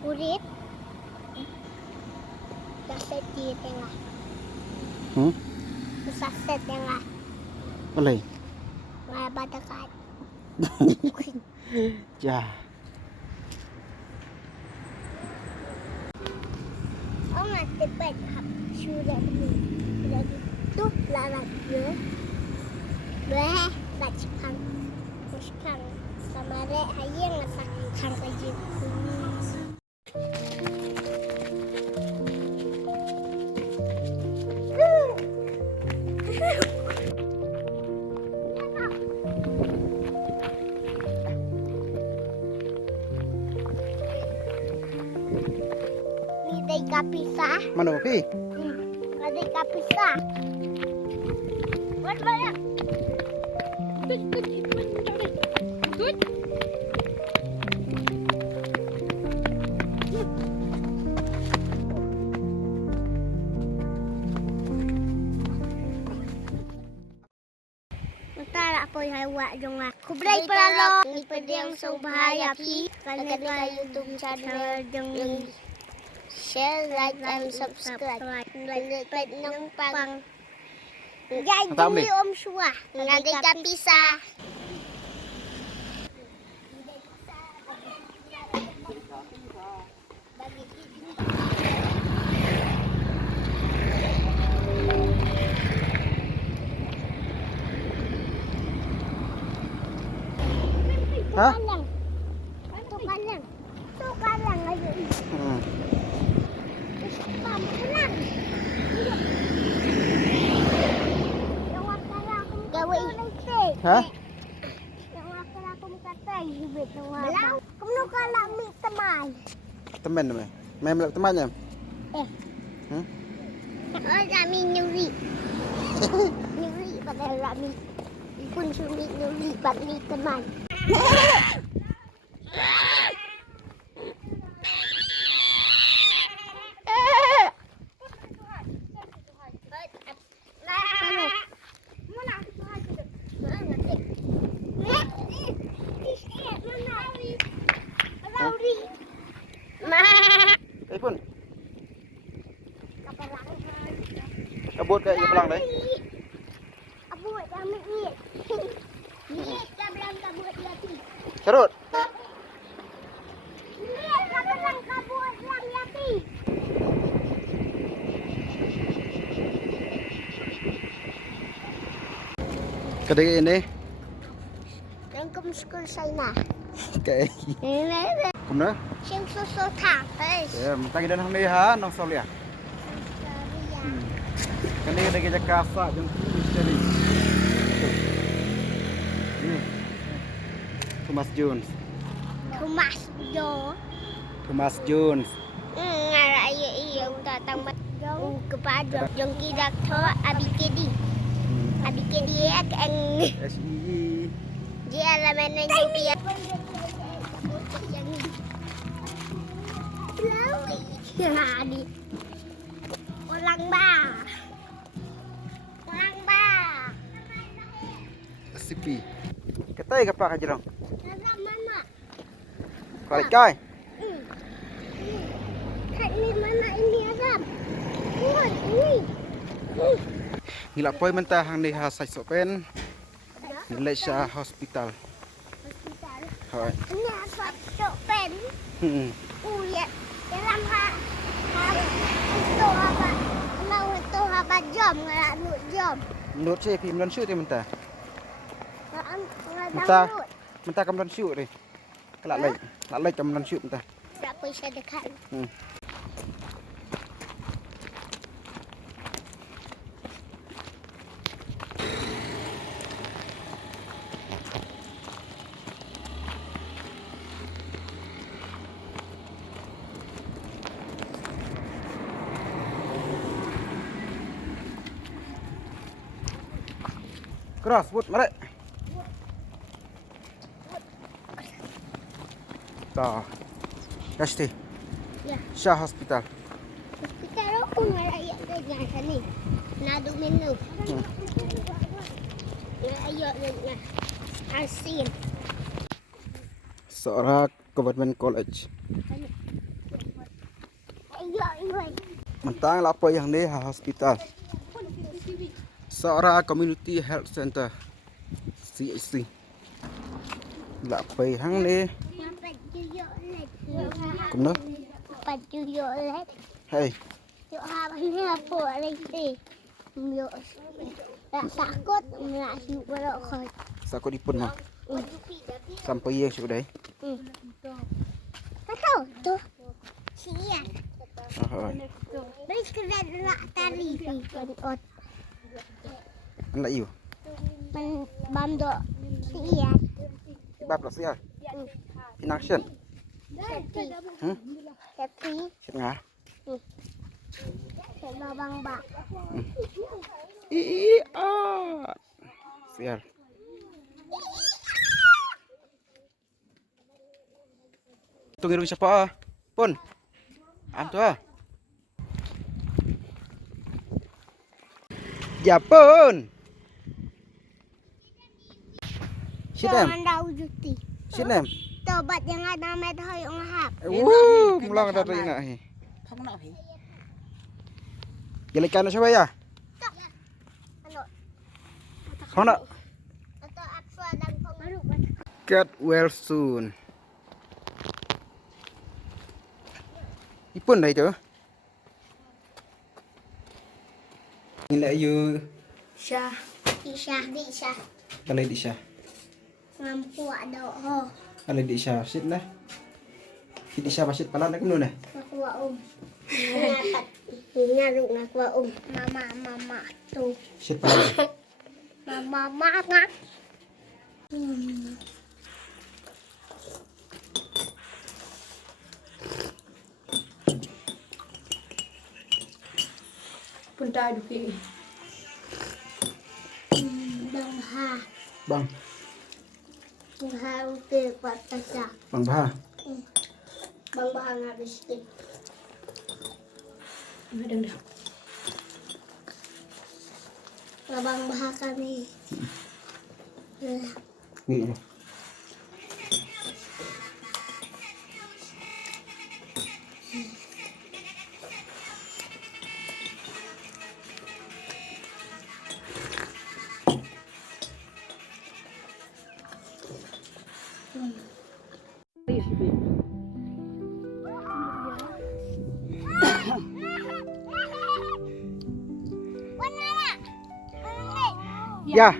Kulit. Saset di tengah. Saset tengah. Boleh. Maba dekat. Chà. Ông tepet hap sudah ni. Sudah tu lalat dia. Beh, backan. Backan. Sama re ayang masakan aja. Lidai kapisa. Mana Pi? Lidai kapisa. Buat banyak. Good. Utara po hawa dong aku. Kubray para lo. Ni pedang so bahaya pi. Karena YouTube channel dong. Share, like, and subscribe. Like, nong pang. Jadi Om Shua. Nanti pisah. Hah? Tukalang. Tukalang ayo. Tenang. Hah? Yang akan aku kata hibit belau. Kamu kalau mi teman. Teman. Main melak temannya. Oh, kami nyuri. Nyuri pada kami. Pun suri nyuri pada teman. Pun. Kabut kayak pelang deh. Kabut kami iit. Iit kablang kabut lagi. Serut. Iit kablang kabut lagi. Kedai ini. Yang kumskul saya. Kayak. Kumna? Sing susu thang. Ya, minta kita nang lihat nang solia. Kan dia ada kerja kasak jam tadi. Thomas Jones. Thomas Jo. Thomas Jones. Ngara iya datang kepada jong kidak tho abikedi. Abikedi ek eng. SII. Dia la mena nyupia. Lawi. Orang ba. Sipi. Katai kapa ka jirong? Dalam mana? Balik kay. Ini mana ini Adam? Ini. Ngila poy menta hang ni ha sai sopen. Nilai sa hospital. Hospital. Hoy. Ini asap pen. Ya. Dalam itu apa jam nggak jam. Menurut saya pi melon shoot menta. Menta. Menta kam melon shoot deh. Lak lek kam melon shoot menta. Tak bisa dekat. Cross, wood, mari. Tak. Kasti. Ya. Shah Hospital. Hospital aku ngarayak dengan sini. Nadu menu. Ngarayak dengan asin. Seorang Government College. Mentang lapor yang ni hospital. Seorang community health center. CHC. Lapor yang ni. Kumno? Hey. Yuk habisnya apa lagi? Yuk tak takut nak hidup berokok. Sakut ipun mah. Sampai ye sudah. Tak tahu tu. Siap. Oh. Beri sekedar nak tari ot. Anak you. Bam dok. Siap. Bab lah sial. In action. Tapi Setengah. sebab bang bak. Sial. Tunggu siapa? Pun. Am tu ah. Japun. Sidem. Jangan dah ujuti. Sidem. Tobat yang ada met hoyong hap. Mulang dah ingat ni. Không nọ thì Jelikan siapa ya? Ano? Kau nak Atau apa dan pengaruh. get well soon. Ipun dah itu. Ini you Syah Isah. kalau di Syah. Ngampu ada ho. Kalau di Syah sit lah. Di Syah basit pala nak kemana nih? Aku Dapat. Nyaruk aku Mama tu. Sit pala. Mama ngak. Pun trai được kì Bang ha. Bang, Bang ha ukir buat kaca. bang bah. Bang bah ngabis tik. Mà đừng đọc Bang bah kami. Ni. Ya.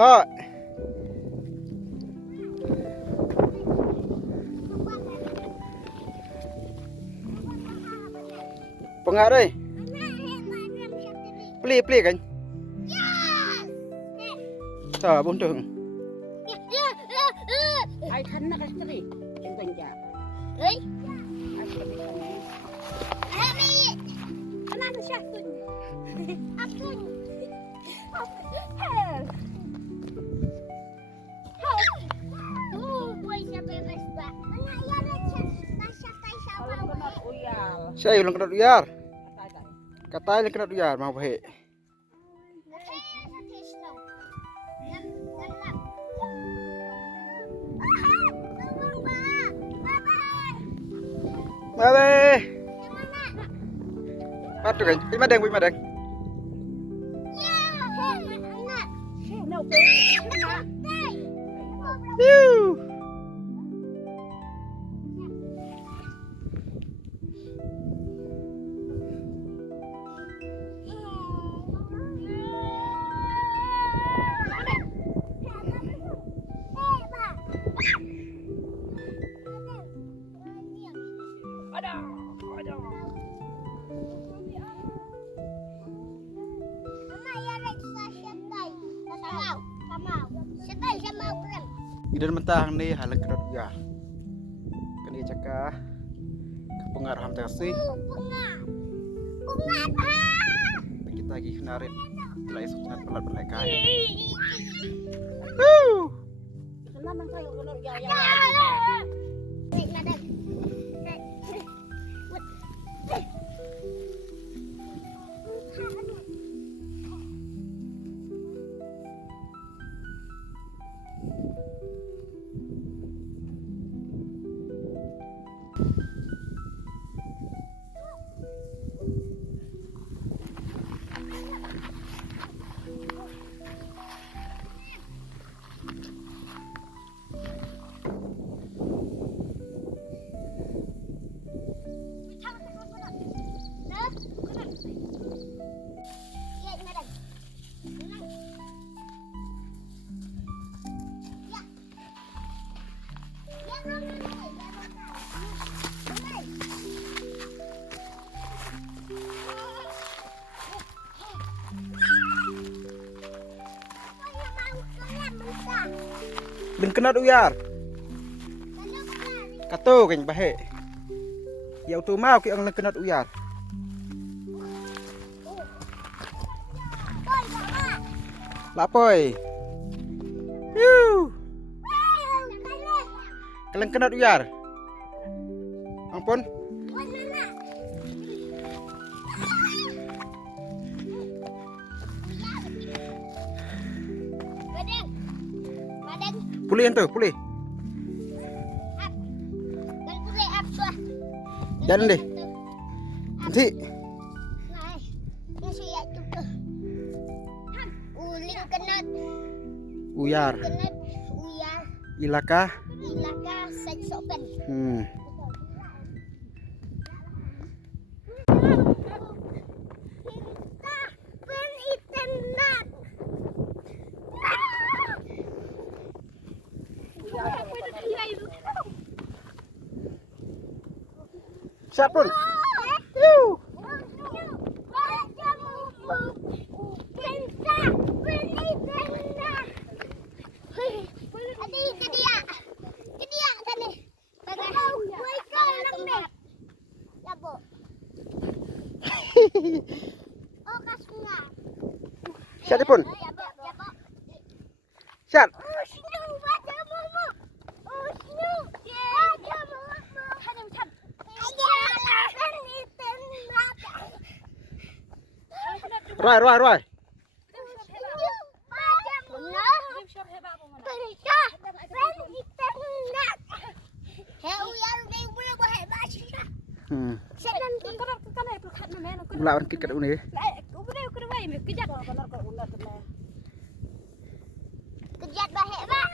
Ha. Pengarai. Peli kan? Sa buntung. Ai thân nó cái gì Em tình chả Ơi, Ai thân nó cái gì Abi. Kenapa syakun? Akun. Buat siapa bebas pak? Mana ya receh? Tasya Taisha Kalau mau. kena uyal Saya ulang kena duyar. Kata kata Katanya kena duyar mau he. Mare. Patu kan? Pi madang. Nâu kê Yuh. Aduh Aduh Idan mentah ni halak kena duyar. Kena cakap kepengaruhan tersi. Kita lagi kenarin. Mulai sunat pelat kaya. Kenapa kayo kena uyal Đừng có nát uyar. Kato keng bahe. Ya tu mau ki ang kenat uyar. Lapoi. Yuh. Kalian kenat uyar. Ampun. Pulihin tuh, pulih. Jalan deh. Nanti. Uling kenat. Uyar. Kenat uyar. Ilaka. Ilaka sajsokan. Siap pun. Siap pun. Siap. Rồi. Lawan kita ini. Kejat bahek pak.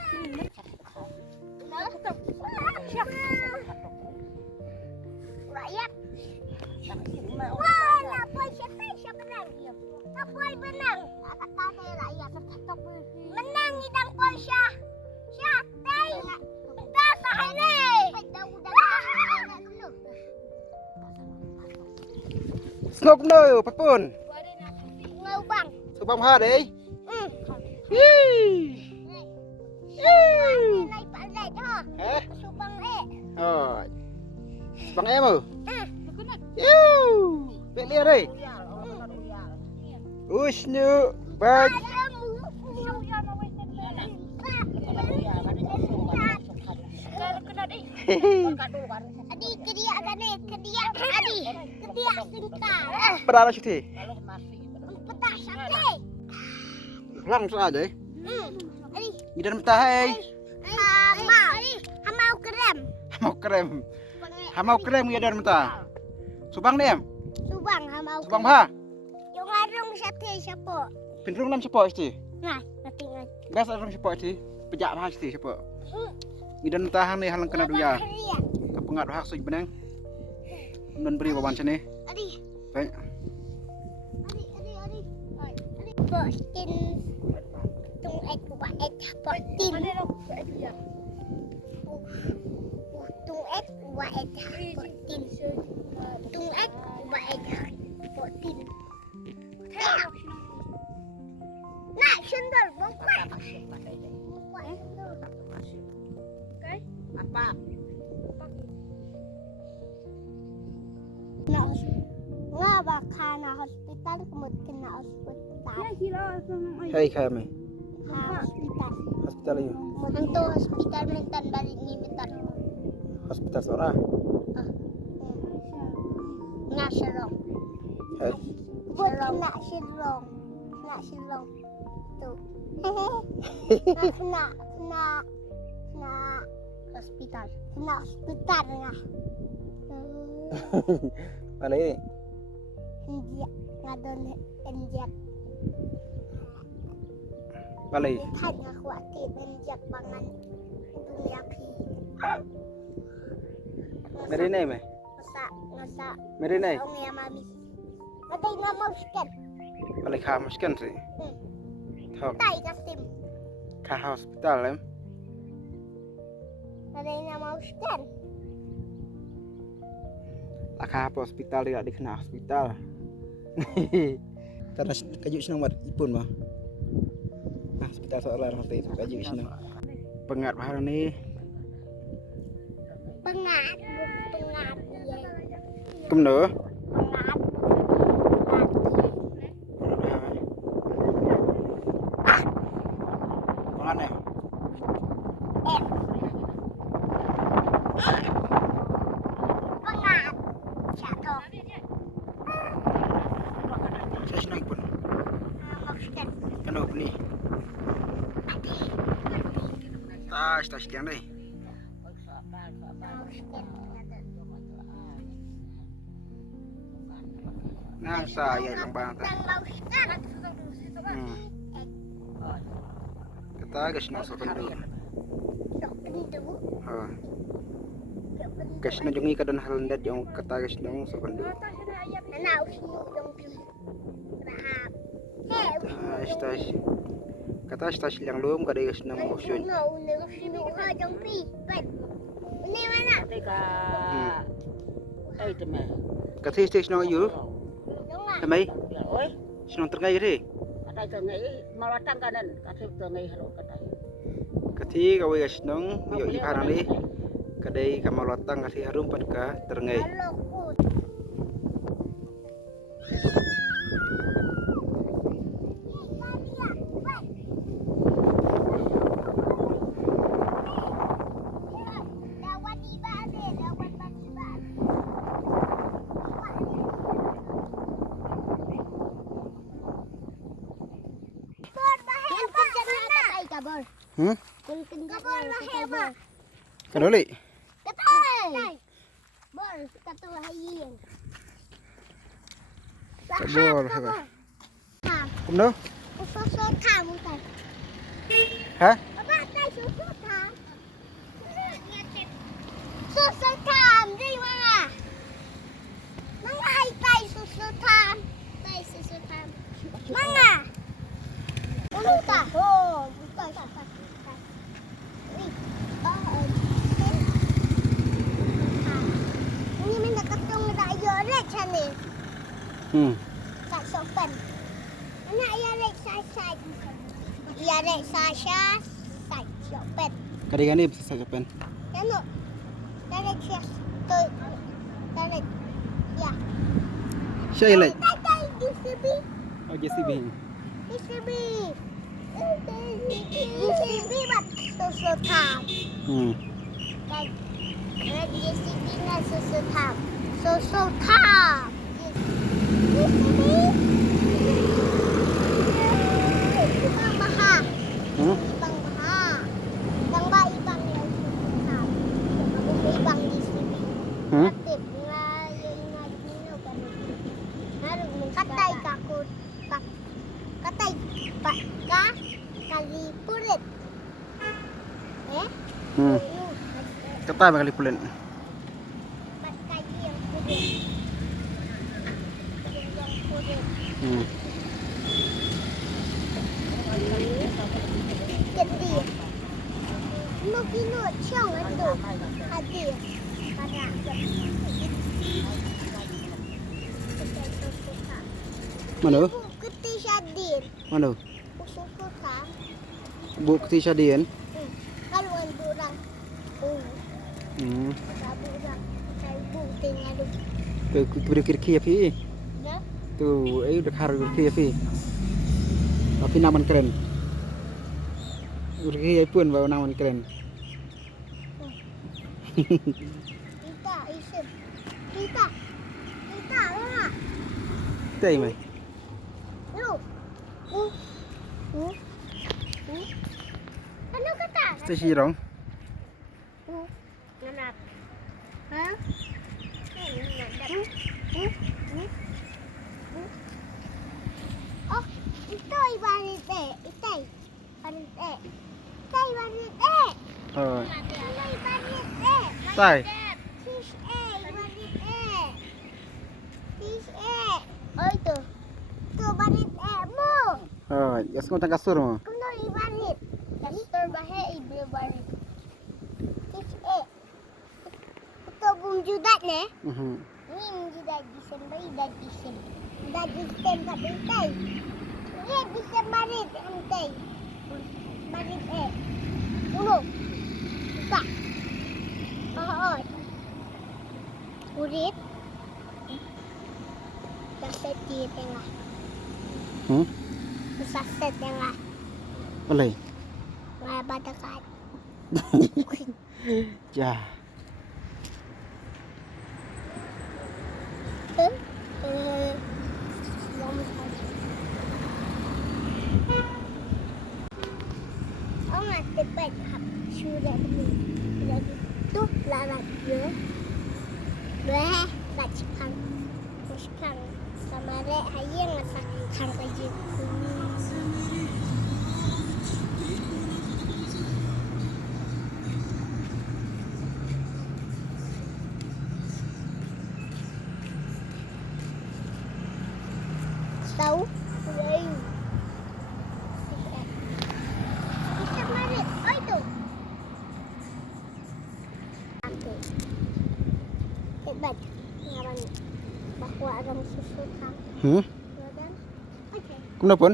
Rakyat. Wah, lapoi siapa menang? Lapoi menang. Kata saya rakyat menang idang Polsya. Siapa? Dah sahane. Snok no, papun. Ngau bang. Subang ha deh. Naik palet ha. Subang Oh. Subang em ơi. Beli đây. Usnu bag. Adi kediak gane, kediak adi. Kediak singkar. Berapa sih? Petak sate. Langsung aja. Adi. Di dalam tahe. Hamau krem. Hamau krem ya dalam tah. Subang nih em. Subang hamau. Subang ha. Yung arong sate siapa? Pinrung nam siapa sih? Nah, natingan. Gas arong siapa sih? Pejak mah sih siapa? Di dalam tahan nih halang kena duya. Kepengat hak sih benang. Non beri bawan sini. Adi. Baik. Adi. Potin. Tung ek potin. Tung ek potin. Tung ek potin. Nak sendal bongkar. Apa? Nga baka na hospital kumot kena hospital. Hai kami. Hospital. Hospital yuk. Untuk hospital mentan balik ni mentan. Hospital seorang. Nga serong. Hai. Buat kena serong. Tu. Kena hospital. Kena hospital lah. Balai. Injek ngadon injek. Balai.ท่านaku hati injek bangan dunia pi. Meri nai mai. Ngasa. Meri nai. Ong ya mami. Ada yang mau scan. Balai kah muskan sih. Thok. Tai kasim. Kah hospital em. Ada yang mau scan. Laka apa hospital tidak dikena hospital. Karena kayu senang buat ipun mah. Nah, hospital soalan nanti itu kayu senang. Pengat bahar ni. Pengat. Kemana? Pengat. Mana? Pengat. Jatuh. Saya senang pun. Mau scan. Kenapa ni? Tas yang ni. Nah, saya yang bang. Kata guys nak sokan dulu. Guys nak jungi kadang hal ndat yang kata guys nang sokan dulu. Stas. Kata stas yang lum kada guys nang usun. Ketika teman. Kata stas nang you. Tamai. Ya, oi. Senang tergai re. Kata tengai malatang kanan, kasih tengai halo kata. Kati kawai guys nang yo iparang ni. Kadai kamalotang kasih harum pada tergai. Kun kabor lah Kadoli. Katay. Bor katuhayin. Kabor haba. Kumno? Susu kamu tay. Ha? Apa tay susu kam? Susu kam di mana? Mana tay susu kam? Tay susu kam. Mana? Uluta. Oh, tay. Ini mana ketong raya lek sana. Tak sopan. Anak ya lek saya. Ya lek Sasha sai sopan. Kadai gani bisa japan. Ano? Tarik siya. To. Tarik. Ya. Siya ilai. Tay DCB. Oh JCB. DCB. DCB bat susu tam. Dan DCB na susu tam. Susu tam. DCB. Ibang baha. Ibang baha. Ibang ba ibang yung susu tam. Ibang DCB. Aktif nga yung nagino ganun. Katay kakut. Katay pa ka kali purit. Kata kali pulen. Pat kali yang purit. Yang purit. Jadi. Mau kino ciong itu. Hadir. Pada. Mana? Kuti Syadin. Mana? Susu tam. Bu keti Syadian. Kaluan burang. Burang. Saya bunting ada. Tu beri kiri api. Ya. Tu udah haru kiri api. Tapi naman keren. Udah kiri pun bawa naman keren. Kita isim. Kita. Mana? Tay mai. Lu. Ano kata? Tay si rong. Anak. Hah? Oh, ito ibarit eh. Itay. Barit eh. Itay barit eh. เออ Itay barit eh. ใต้ Fish eh. Barit eh. Fish eh. Oh, ito. Ito barit eh mo. เอออย่าสกุลตังกระสุนมั้ง Kuno ibarit. Dastor bahe ibre barit. Fish eh. Ito bumjudat ne. อือฮึ Ni menjudat Disember dah Disember. Dah Disember bintai. Ni Disember barit bintai. Barit eh. Uno. Buka. Oh. Urit. Dah set di tengah. หืม Besar set tengah. อะไร Ngai batakat. จ้า Orang tepat hap sudah ni. Lagi tu lalat dia. Dah tak cipang. Cipang sama rek hayang masak kang kaji. Tahu? Rayu. Bisa marit. Oh itu. Okey. Hebat. Ngaran bahawa orang susu kang. หืม Dan okey. กุมนับปน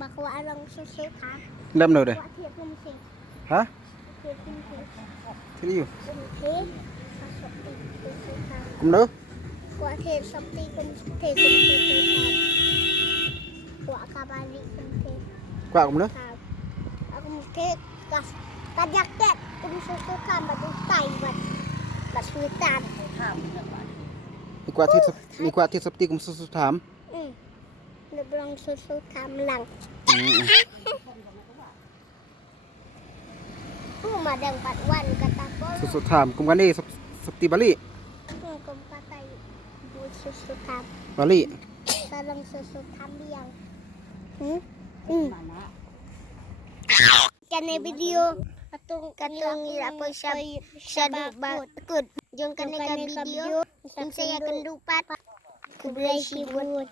Bahawa orang susu kang. เริ่มเลยเด้อ Buat tiap kumsing. ฮะ Tiap kumsing. ที่นี่อยู่ Kumsing. Masuk di susu kang. กุมเด้อ Buat tiap seperti kumsing kang. Buat kabari kumsing. กว่ากุมเด้อ Aku mesti jaket susu kan batu tai buat suitan. ข้ามเรื่องบ้าน มีกว่าที่สปติกุมสุดถาม Lebrang susu kamlang. อืม Madang 4 wan kata ko. สุดถามกุมกันนี่สปติบาลี Kum kata buat susu kam. บาลี Dalam susu kambing. มานะ Kena video katung apa syadu bakut. Jom kena video. Saya akan lupa. Kublai sibut.